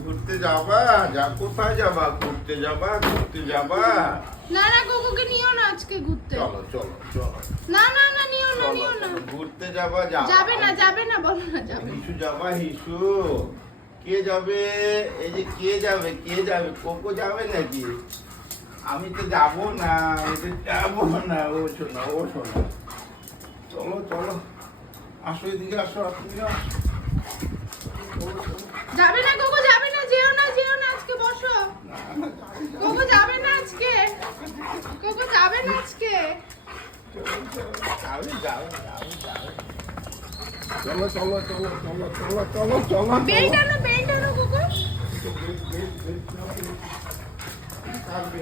ঘুরতে যাবা? কোথায় যাবা? ঘুরতে যাবা? না না, কোকোকে নিও না আজকে ঘুরতে। চলো চলো চলো। না না না, নিও না নিও না। ঘুরতে যাবা? যাবে না বলো না, যাবে। হিসু যাবা? হিসু কে যাবে? এই যে কে যাবে? কোকো যাবে নাকি? আমি তো যাবো না, ও শোনা। চলো চলো, আসো এদিকে, আসো আপনি আসো। যাবে না কোকো, যাবে না, যেও না আজকে, বসো। কোকো যাবে না আজকে, চলো। বেল্ট আনো কোকো। থাকবে